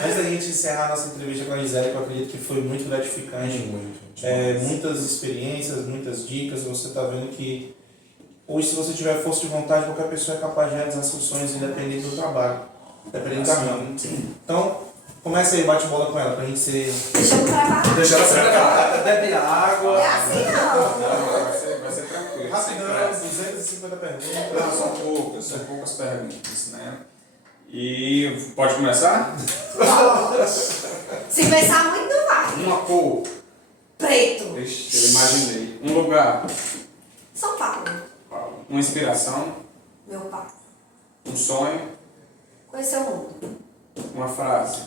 antes da gente encerrar a nossa entrevista com a Gisele, que eu acredito que foi muito gratificante. Muitas experiências, muitas dicas. Você está vendo que hoje, se você tiver força de vontade, qualquer pessoa é capaz de realizar seus sonhos, independente do trabalho, independente da ramo. Então, começa aí, bate bola com ela, pra gente ser... Deixa eu me preparar. Deixa ela se preparar, bebe água. É assim não. Vai ser tranquilo. Rapidão, 250 perguntas. Não, são poucas perguntas, né? E pode começar? Se pensar muito, não vai. Uma cor. Preto. Ixi, eu imaginei. Um lugar. São Paulo. Uma inspiração. Meu pai. Um sonho. Conhecer o mundo. Uma frase.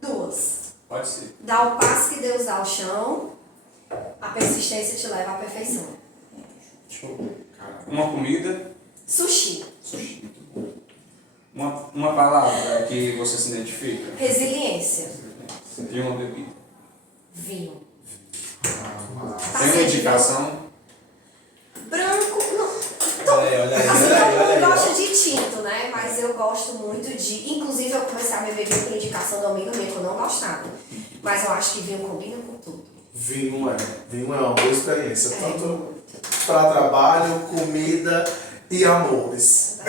2. Pode ser. Dá o passo que Deus dá ao chão, a persistência te leva à perfeição. Show. Uma comida, Sushi. sushi. Uma palavra que você se identifica. Resiliência. E uma bebida. Vinho. Tem uma indicação? Branco, não. Olha aí, Assim, olha aí, todo olha aí. mundo gosta de tinto, né? Mas eu gosto muito de. Inclusive, eu comecei a beber vinho por indicação de uma amiga minha que eu não gostava. Mas eu acho que vinho combina com tudo. Vinho é uma boa experiência, tanto para trabalho, comida e amores.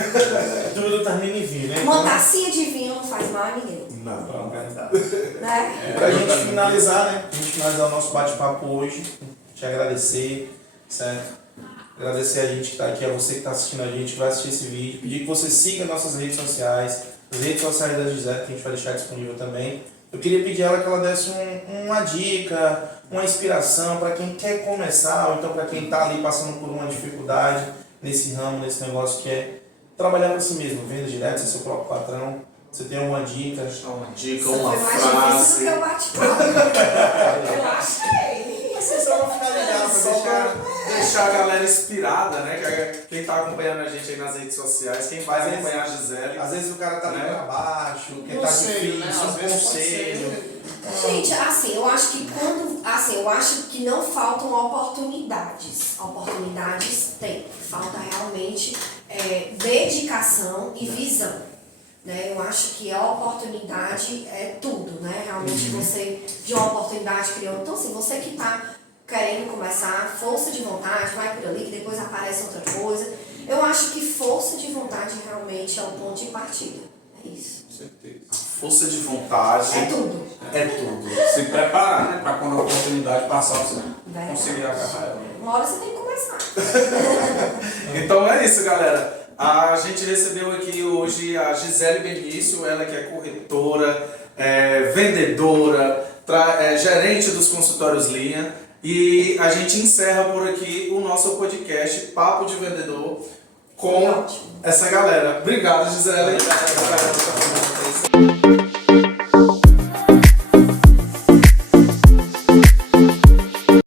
Tudo termina em vinho, né? Uma tacinha de vinho não faz mal a ninguém, Não. né? Pra gente finalizar, né? Pra gente finalizar o nosso bate-papo hoje, te agradecer, certo? Agradecer a gente que tá aqui, a você que está assistindo a gente, que vai assistir esse vídeo. Pedir que você siga nossas redes sociais, as redes sociais da Gisele, que a gente vai deixar disponível também. Eu queria pedir a ela que ela desse uma dica, uma inspiração para quem quer começar, ou então para quem está ali passando por uma dificuldade nesse ramo, nesse negócio que é trabalhar para si mesmo, venda direto, ser seu próprio patrão. Você tem alguma dica? Uma dica, Isso uma foi mais difícil do frase. que eu bate-papo. Eu achei. Assim, só para finalizar, Só para deixar a galera inspirada, né? Quem está acompanhando a gente aí nas redes sociais, quem vai acompanhar a Gisele. às vezes o cara tá ali Né? para baixo, que tá Conselho, né? difícil, Às um vezes pode conselho. Gente, assim, eu acho que eu acho que não faltam oportunidades. Oportunidades tem. Falta realmente dedicação e visão. Né? Eu acho que a oportunidade é tudo, né? Realmente você de uma oportunidade criou. Então, assim, você que está querendo começar, força de vontade, vai por ali, que depois aparece outra coisa. Eu acho que força de vontade realmente é o ponto de partida. É isso. Com certeza. Força de vontade. É tudo. É tudo. Se preparar, né? Para quando a oportunidade passar, você Verdade. conseguir agarrar ela. Uma hora você tem que começar. Então é isso, galera. A gente recebeu aqui hoje a Gisele Benício, ela que é corretora, vendedora, gerente dos consultórios Linha. E a gente encerra por aqui o nosso podcast Papo de Vendedor com Ótimo. essa galera. Obrigado, Gisele.